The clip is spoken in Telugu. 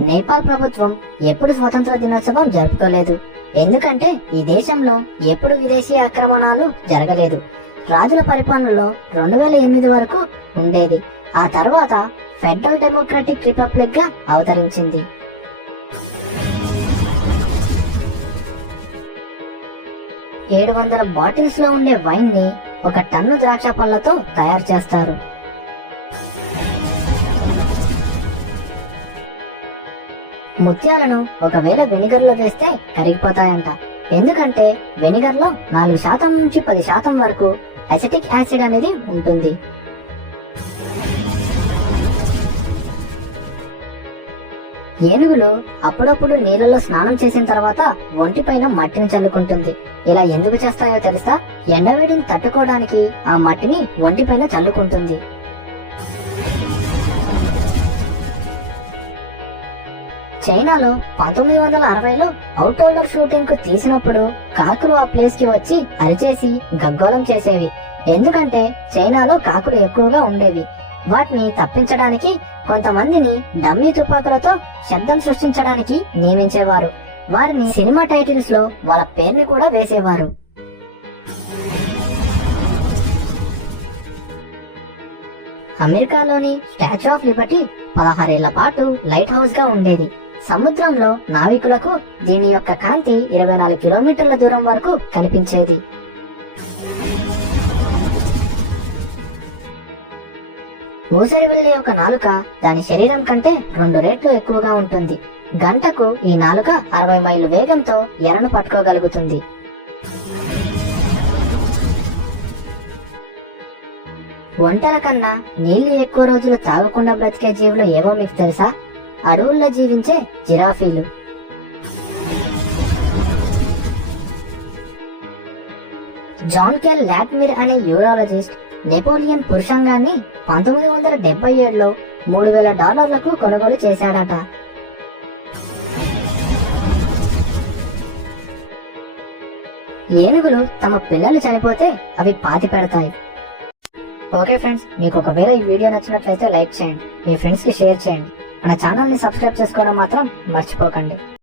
నేపాల్ ప్రభుత్వం ఎప్పుడు స్వతంత్ర దినోత్సవం జరుపుకోలేదు. ఎందుకంటే ఈ దేశంలో ఎప్పుడు విదేశీ ఆక్రమణాలు జరగలేదు. రాజుల పరిపాలనలో 2008 వరకు ఉండేది. ఆ తర్వాత ఫెడరల్ డెమోక్రటిక్ రిపబ్లిక్ గా అవతరించింది. ఏడు 700 బాటిల్స్ లో ఉండే వైన్ ని 1 టన్ను ద్రాక్ష పళ్లతో తయారు చేస్తారు. ముత్యాలను ఒకవేళ వెనిగర్ లో వేస్తే కరిగిపోతాయంట. ఎందుకంటే వెనిగర్ లో 4% నుంచి 10% వరకు అసిటిక్ యాసిడ్ అనేది ఉంటుంది. ఏనుగులు అప్పుడప్పుడు నీళ్ళలో స్నానం చేసిన తర్వాత ఒంటిపైన మట్టిని చల్లుకుంటుంది. ఇలా ఎందుకు చేస్తాయో తెలుసా? ఎండవేడిని తట్టుకోవడానికి ఆ మట్టిని ఒంటిపైన చల్లుకుంటుంది. చైనాలో 1960లో అవుట్డోర్ షూటింగ్ కు తీసినప్పుడు కాకులు ఆ ప్లేస్ కి వచ్చి అరిచేసి గగ్గోలం చేసేవి. ఎందుకంటే చైనాలో కాకులు ఎక్కువగా ఉండేవి. వాటిని తప్పించడానికి కొంతమందిని డమ్మీ తుపాకులతో శబ్దం సృష్టించడానికి నియమించేవారు. వారిని సినిమా టైటిల్స్ లో వాళ్ళ పేరుని కూడా వేసేవారు. అమెరికాలోని స్టాచ్యూ ఆఫ్ లిబర్టీ 16 ఏళ్ల పాటు లైట్ హౌస్ గా ఉండేది. సముద్రంలో నావికులకు దీని యొక్క కాంతి 24 కిలోమీటర్ల దూరం వరకు కనిపించేది. ఊసరి వెళ్ళే యొక్క నాలుక దాని శరీరం కంటే 2 రెట్లు ఎక్కువగా ఉంటుంది. గంటకు ఈ నాలుక 60 మైళ్ళు వేగంతో ఎరను పట్టుకోగలుగుతుంది. ఒంటెల కన్నా నీళ్లు ఎక్కువ రోజులు తాగకుండా బ్రతికే జీవులు ఏవో మీకు తెలుసా? అడవుల్లో జీవించే జిరాఫీలు. జాన్ కెల్ లాట్మిర్ అనే యూరాలజిస్ట్ నెపోలియన్ పురుషాంగాన్ని 1977లో $3000 కొనుగోలు చేశాడట. ఏనుగులు తమ పిల్లలు చనిపోతే అవి పాతి పెడతాయి. ఓకే ఫ్రెండ్స్, మీకు ఒకవేళ ఈ వీడియో నచ్చినట్లయితే లైక్ చేయండి, మీ ఫ్రెండ్స్ కి షేర్ చేయండి. మన ఛానల్ ని సబ్స్క్రైబ్ చేసుకోవడం మాత్రం మర్చిపోకండి.